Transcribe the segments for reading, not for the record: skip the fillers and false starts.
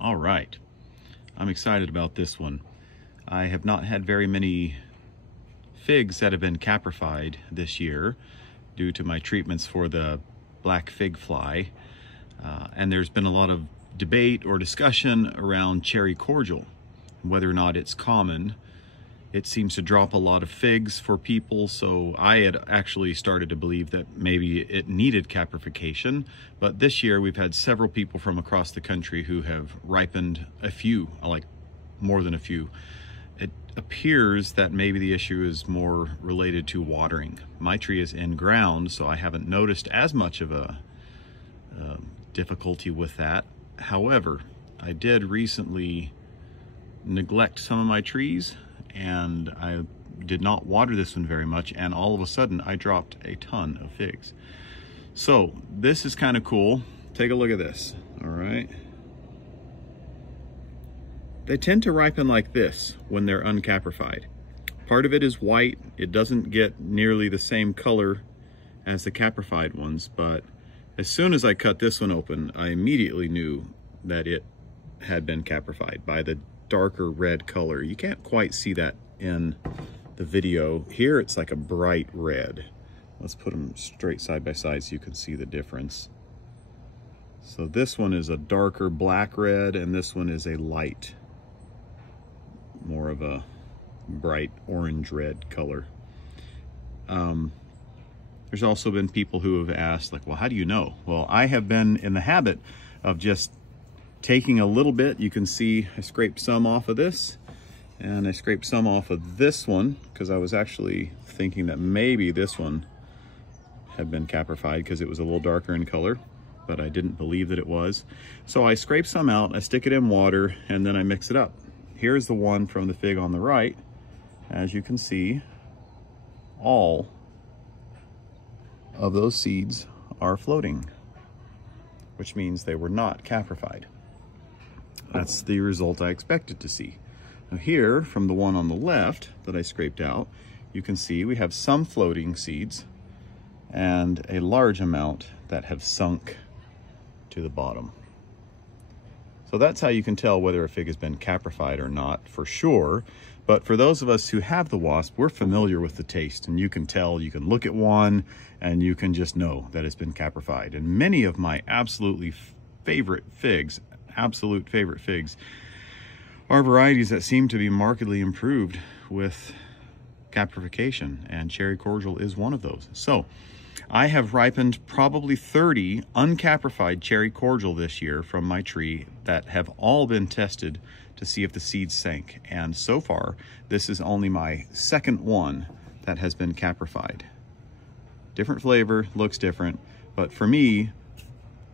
All right, I'm excited about this one. I have not had very many figs that have been caprified this year due to my treatments for the black fig fly. And there's been a lot of debate or discussion around cherry cordial, whether or not it's common. It seems to drop a lot of figs for people, so I had actually started to believe that maybe it needed caprification. But this year we've had several people from across the country who have ripened a few, like more than a few. It appears that maybe the issue is more related to watering. My tree is in ground, so I haven't noticed as much of a difficulty with that. However, I did recently neglect some of my trees, and I did not water this one very much, and all of a sudden I dropped a ton of figs. So this is kind of cool. Take a look at this. All right, they tend to ripen like this when they're uncaprified. Part of it is white. It doesn't get nearly the same color as the caprified ones, but as soon as I cut this one open, I immediately knew that it had been caprified by the darker red color. You can't quite see that in the video. Here it's like a bright red. Let's put them straight side by side so you can see the difference. So this one is a darker black red, and this one is a light, more of a bright orange red color. There's also been people who have asked, like, well, how do you know? Well, I have been in the habit of just taking a little bit. You can see I scraped some off of this, and I scraped some off of this one because I was actually thinking that maybe this one had been caprified because it was a little darker in color, but I didn't believe that it was. So I scrape some out, I stick it in water, and then I mix it up. Here's the one from the fig on the right. As you can see, all of those seeds are floating, which means they were not caprified. That's the result I expected to see. Now here, from the one on the left that I scraped out, you can see we have some floating seeds and a large amount that have sunk to the bottom. So that's how you can tell whether a fig has been caprified or not, for sure. But for those of us who have the wasp, we're familiar with the taste, and you can tell, you can look at one and you can just know that it's been caprified. And many of my absolute favorite figs are varieties that seem to be markedly improved with caprification, and cherry cordial is one of those. So I have ripened probably 30 uncaprified cherry cordial this year from my tree that have all been tested to see if the seeds sank. And so far, this is only my second one that has been caprified. Different flavor, looks different, but for me,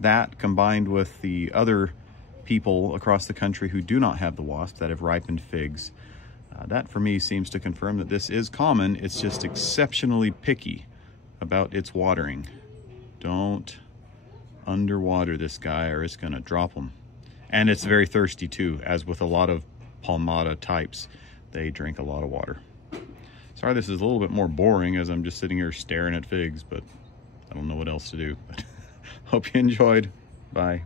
that combined with the other people across the country who do not have the wasp that have ripened figs, that for me seems to confirm that this is common. It's just exceptionally picky about its watering. Don't underwater this guy or it's gonna drop them. And it's very thirsty too, as with a lot of palmata types, they drink a lot of water. Sorry this is a little bit more boring as I'm just sitting here staring at figs, but I don't know what else to do. Hope you enjoyed. Bye.